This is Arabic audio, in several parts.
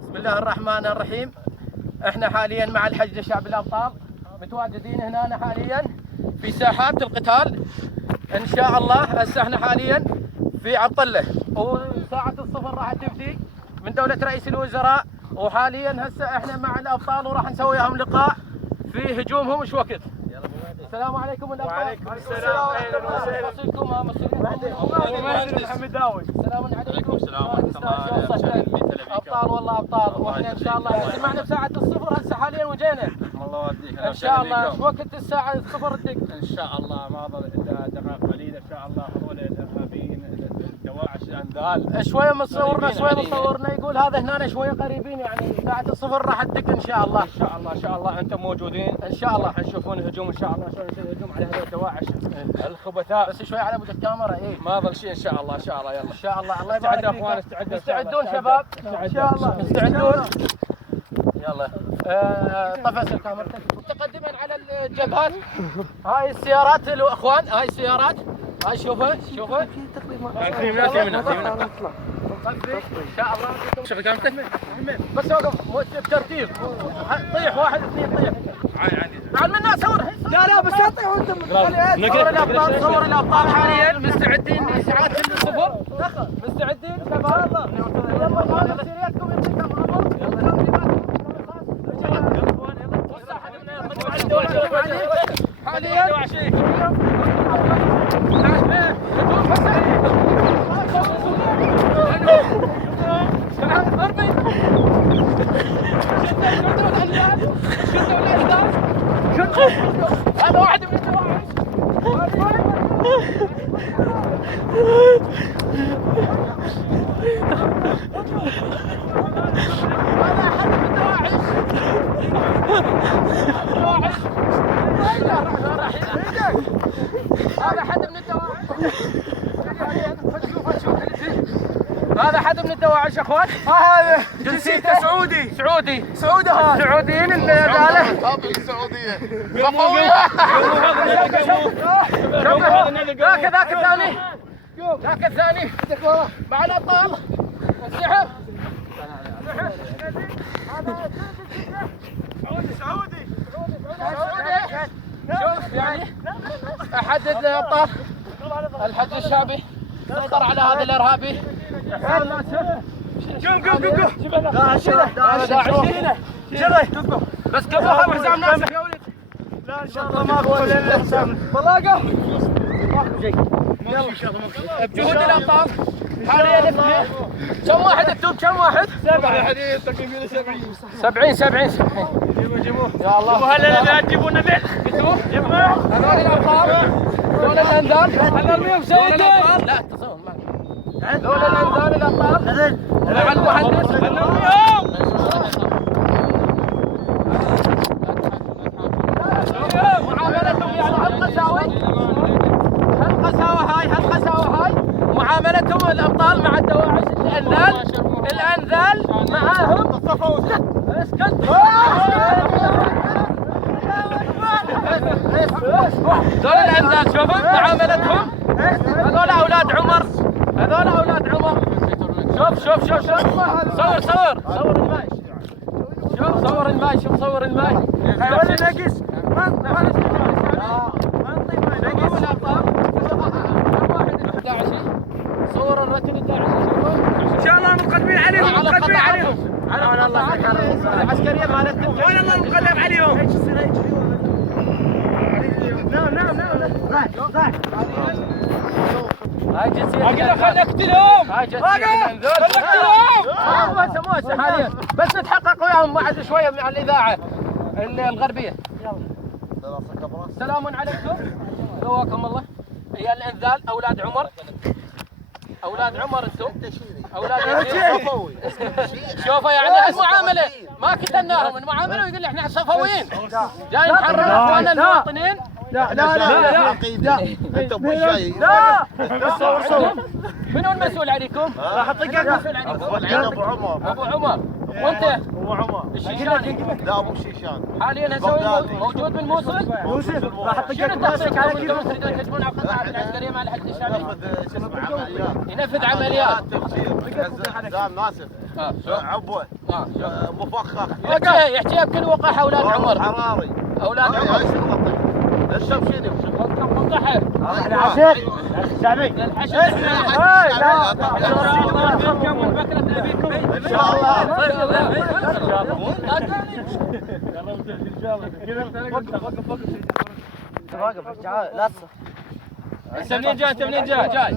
بسم الله الرحمن الرحيم. احنا حاليا مع الحشد شعب الابطال متواجدين هنا حاليا في ساحات القتال ان شاء الله. هسه احنا حاليا في عطله وساعة الصفر راح تبدي من دولة رئيس الوزراء، وحاليا هسه احنا مع الابطال وراح نسوي لهم لقاء في هجومهم مش وقت. السلام عليكم الابطال. وعليكم السلام. وصلكم مهدي محمد داوود. السلام عليكم. السلام ورحمة الله. ابطال والله ابطال، واحنا ان شاء الله سمعنا بساعة الصفر هسه حاليا وجينا. الله يوديك. ان شاء الله ايش وقت الساعة الصفر تدق؟ ان شاء الله ما ظل الا دقائق قليلة ان شاء الله. هذول الارهابيين الدواعش الانذال شوية مصورنا يقول هذا هنا شوية قريبين، يعني ساعة الصفر راح تدق ان شاء الله. ان شاء الله ان شاء الله انتم موجودين ان شاء الله. راح تشوفون هجوم ان شاء الله، شلون يصير هجوم على هذول الدواعش الخبثاء. بس شوي على بود الكاميرا. ما ظل شيء ان شاء الله. ان شاء الله يلا ان شاء الله. الله يبارك استعدوا فيك. اخوان استعدوا. مستعدون شباب ان شاء الله مستعدون. يلا طفس الكاميرا. متقدما على الجبهات هاي السيارات الاخوان، هاي السيارات هاي شوفها ان شاء الله. شوف كاميرتك بس وقف بترتيب طيح واحد اثنين طيح بعد منا صور. لا بس لا تطيحوا انتم. صور الابطال حاليا مستعدين لساعات الصفر. مستعدين شباب. يلا سيريتكم هذا واحد من الدواعش. هذا حد من الدواعش. هذا حد من الدواعش يا اخوان. هذا جنسيته سعودي. سعوديين النزاله. السعوديه. ذاك الثاني. ذاك الثاني مع الابطال. انسحب. سعودي. شوف يعني احدد الابطال. الحج الشعبي سيطر على هذا الارهابي. بس كفوها وحزام ناسف يا ولد. لا ان شاء الله ماكو الا حسام. بلاقه ماكو شيء. بجهود الابطال حاليا اثنين. كم واحد انتم؟ كم واحد؟ 7 حديد تقريبا 70. 70 جيبوه يا الله. وهلا لا تجيبون نبيع. جمع هذول الابطال. هذول الانذال. انا المهم سويته. لا تصور ما هذول الانذال الابطال. مع المهندس. معاملتهم يعني هالقساوة هاي معاملتهم الابطال مع الدواعش الانذال معاهم. اسكت. دول الانذال شوفوا معاملتهم. هذول اولاد عمر. شوف صور الماي. شوف صور الماي. حيوان ناقص. صور الرجل الداعشي. ان شاء الله مقدمين عليهم. على الله العسكريه مالتهم. والله مقدم عليهم. هاي جنسية اقول خلنا نقتلهم. هاي جنسية الانذال. موسى حاليا بس نتحقق وياهم بعد شوية مع الإذاعة الغربية. سلام عليكم. قواكم الله. هي الانذال اولاد عمر. اولاد عمر انتم. اولاد شوفوا يعني المعامله ما كتبناهم المعامله ويقول لي احنا صفويين. جاي نحرر اخواننا المواطنين. لا لا لا انت ابو شاي. لا صور. منو المسؤول عليكم؟ راح اعطيك المسؤول عليكم. ابو عمر. ابو عمر. وانت؟ ابو عمر. الشيشاني. لا ابو شيشان. حاليا هسوي موجود بالموصل؟ يوسف راح شنو التحقيق عليكم؟ انتم تريدون تهجمون على القطاعات العسكريه مع الحشد الشعبي؟ ينفذ عمليات. زام ناسف. عبوه. مفخخ. يحكيها بكل وقاحه اولاد عمر. حراري. اولاد عمر. الشب شنو؟ وقاحه. العشيق. شعبي. الحشد ان شاء الله. منين جاي؟ انت منين جاي؟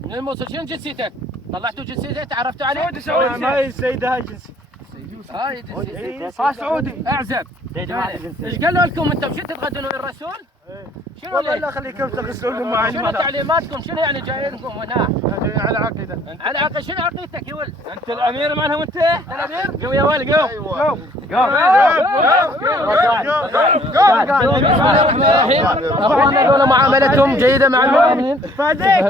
من الموصل. شنو جنسيتك؟ طلعتوا جنسيتك؟ عرفتوا عليه؟ سعودي. هاي السيدة هاي جنسي. هاي جنسيتك. ها سعودي. اعزب. ايش قالوا لكم انتم؟ شو تتغدون الرسول؟ شنو والله خليكم تغسلون معي. شنو تعليماتكم؟ شنو يعني جايينكم هنا؟ على عقيده. على عقيدة. شنو عقيدتك يا ولد؟ انت الامير مالهم انت؟ الامير؟ قوم يا ولد قوم. ايوه. اخواننا هذول معاملتهم جيده مع المؤمنين. فاديك.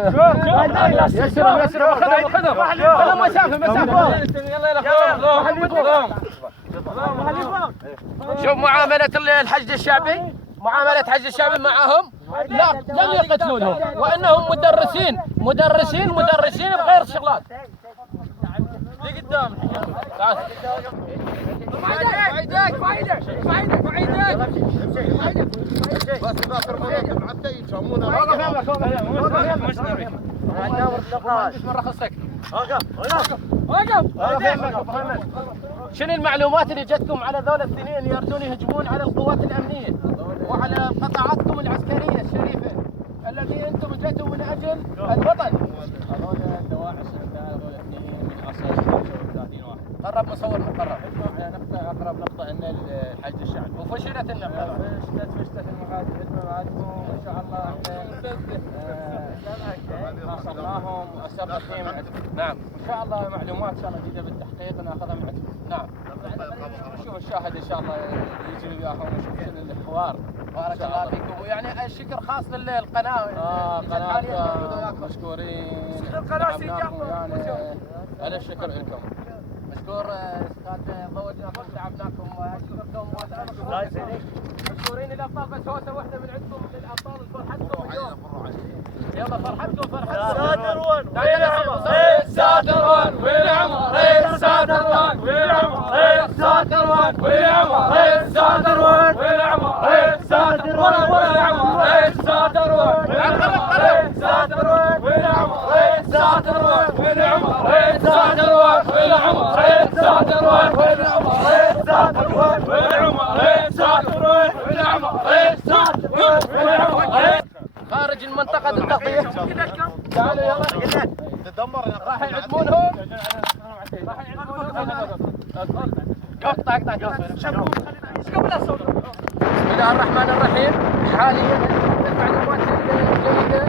يسروا يسروا. خذهم مسافه. شوف معامله الحشد الشعبي. معاملة حشد الشعبي معهم لا لم يقتلونهم وانهم مدرسين بغير شغلات. لقدام تعال. بس اذا ترمون حتى يفهمون. شنو المعلومات اللي جتكم على ذول الاثنين يريدون يهجمون على القوات الامنيه وعلى قطاعاتكم العسكريه الشريفه التي انتم جئتوا من اجل الوطن؟ هذول الدواعش هذول اثنين من اصل 30 واحد. قرب مصور مقرب. على نقطه اقرب نقطه ان الحشد الشعبي. وفشلت النقطه. فشلت المعادكم ان شاء الله ناصرناهم واسرنا فيهم عندكم. نعم. ان شاء الله معلومات ان شاء الله جديده بالتحقيق ناخذها من عندكم. نعم. نشوف الشاهد ان شاء الله يجي وياهم ونشوف شنو الحوار. بارك الله فيكم. ويعني الشكر خاص للقناه. قناتكم مشكورين. دعمناكم يعني الف شكر لكم. مشكور استاذ ضوجناكم دعمناكم اشكركم مشكورين الابطال. بس هوسه واحده من عندكم من الابطال فرحتكم اليوم. يلا فرحتكم. ساترون. ساترون والعمر ساترون والعمر ساترون والعمر ساترون والعمر ساترون والعمر ساترون والعمر ساترون والعمر ساترون والعمر ساترون والعمر ساترون والعمر ساترون والعمر ساترون والعمر خارج المنطقة التغطية. تعالوا يلا. تدمر. راح يعدمونهم. اقطع. بسم الله الرحمن الرحيم. حاليا المعلومات الجيدة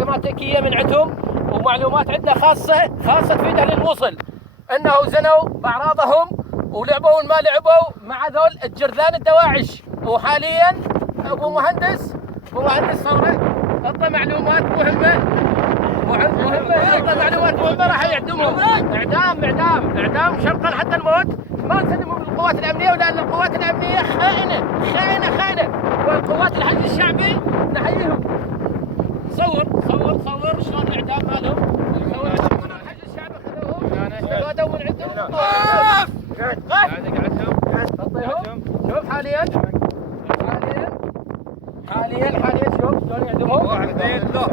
والتكتيكية من عندهم ومعلومات عندنا خاصة تفيد أهل الموصل أنه زنوا بأعراضهم ولعبوا ما لعبوا مع ذول الجرذان الدواعش. وحاليا أبو مهندس ثورة أعطى معلومات مهمة أعطى معلومات مهمة راح يعدمهم إعدام شرقا حتى الموت. ما نسلمهم للقوات الأمنية ولأن القوات الأمنية خائنة والقوات الحشد الشعبي نحييهم. صور شلون الإعدام مالهم. صور الحشد الشعبي خذوهم استفادوا من عندهم. شوف حاليا شوف شلون يعدمهم. 1 2 3